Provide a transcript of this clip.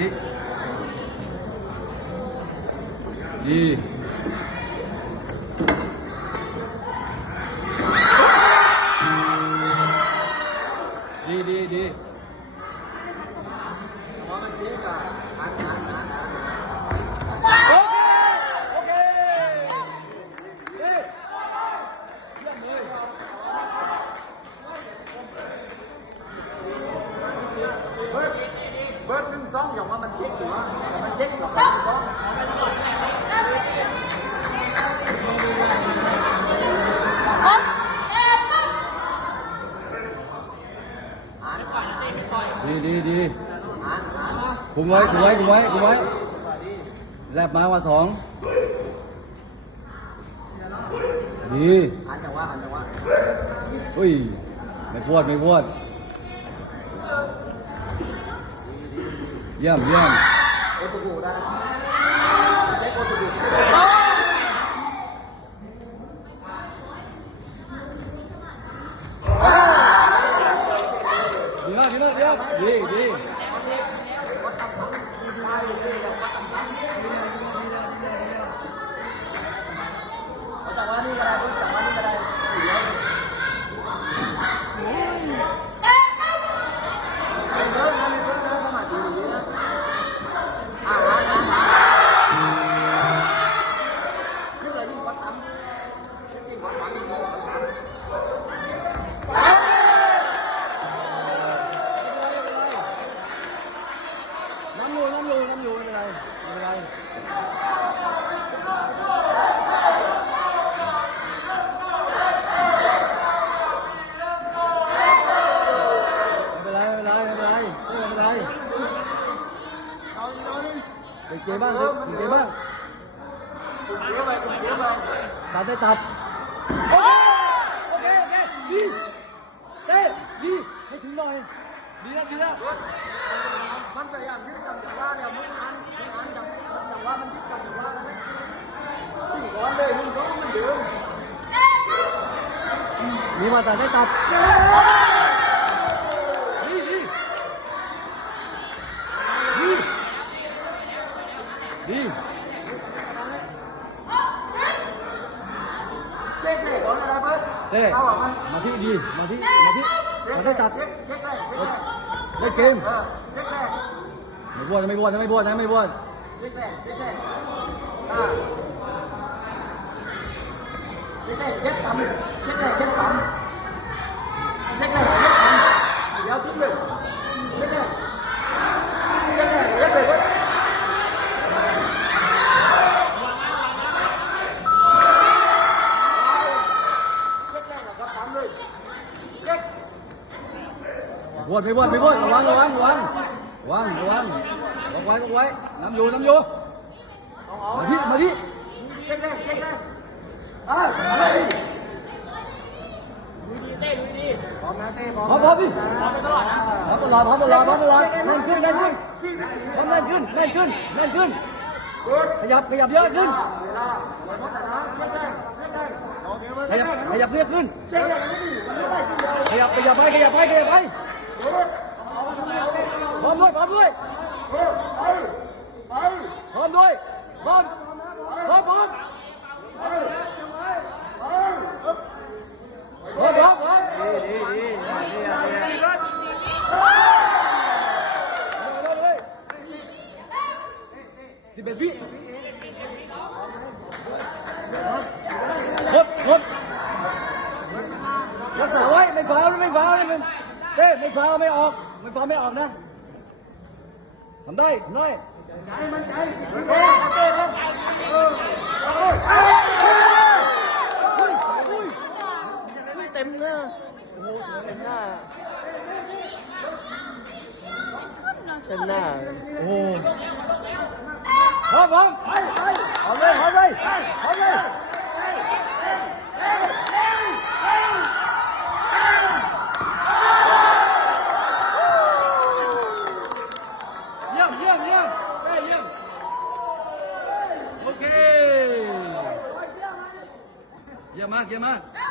ไม่ใจไม่ใจไม่ใจสบายดีดีดีดีดี เพราะมันชี้กับอันอันอันอัน โอเคโอเคเฮ้ยเยี่ยมเลย เบิร์ดเบิร์ดหนึ่งสอง อย่างว่ามันเช็คหรือว่ามันเช็คหรอกครับหนึ่งสองดีดีดีคุมไว้คุมไว้คุมไว้คุมไว้แลบมาว่าสองดีอันอย่างว่าอันอย่างว่าอุ้ยไม่พวดไม่พวด เยี่ยมเยี่ยมโอตูบูได้ใช้โอสบูดีมากดีมากดีดีดี กมบ้างเป็นเกมบ้างเดี๋ยวไปเดี๋ยวไปตัดได้ตัดโอเคโอเคดีเต้ดีให้ถึงหน่อยดีแล้วดีแล้วมันพยายามยึดกับอย่างว่าเนี่ยมึงอ่านมึงอ่านกับอย่างว่ามันยึดกับอย่างว่าแล้วไหมสี่ก้อนเลยมึงก็มันเดือดมีมาตัดได้ตัดดีดีดี เช็คเลยก่อนอะไรเบิร์ดเต้เอาออกมามาที่ดีมาที่มาที่มาเลได้ยตัดเช็คเช็คเลยเช็คเลยได้เกมเออเช็คเลยไม่บวชไม่บวชไม่บวชไม่บวชเช็คเลยเช็คเลยอ่าเช็คเลยเช็คต่ำเช็คเลยเช็คต่ำเช็คเลยเช็คต่ำเดี๋ยวทิ้งเลยเช็คเลยเช็คเลยเช็คเลย เช็คแรกนะครับตามเลยเช็ค บวชไม่บวชไม่บวชระวังระวังระวังระวังระวังระวังไว้ระวังน้ำอยู่น้ำอยู่มาที่มาที่เช็คแรกเช็คแรกอ่าอะไรดิดูดีเต้ดูดีพร้อมนะเต้พร้อมพร้อมพร้อมดิพร้อมไปตลอดนะพร้อมตลอดพร้อมตลอดพร้อมตลอดแน่นขึ้นแน่นขึ้นพร้อมแน่นขึ้นแน่นขึ้นแน่นขึ้นขยับขยับเยอะขึ้นขยับขยับเรียกขึ้นขยับขยับไปขยับไปขยับไป พร้อมด้วยพร้อมด้วยพร้อมด้วยพร้อมพร้อมพร้อม ไปไป พร้อมพร้อมพร้อม ดีดีดีดีดี สิบเอ็ดวิกดกดรักษาไว้ไม่ฟาวไม่ฟาวไม่เต้ไม่ ฟาวไม่ออกไม่ฟาวไม่ออกนะทำได้ทำได้ใจมันใจเต้เต้ครับเออเอาเลยอุ้ยอุ้ยไม่เต็มเนื้อโอ้โหเต็มหน้าขึ้นเส้นหน้าโอ้พร้อมพร้อมไปไปเอาเลยเอาเลยเอาเลยเยี่ยมเยี่ยมเยี่ยมได้เยี่ยม โอ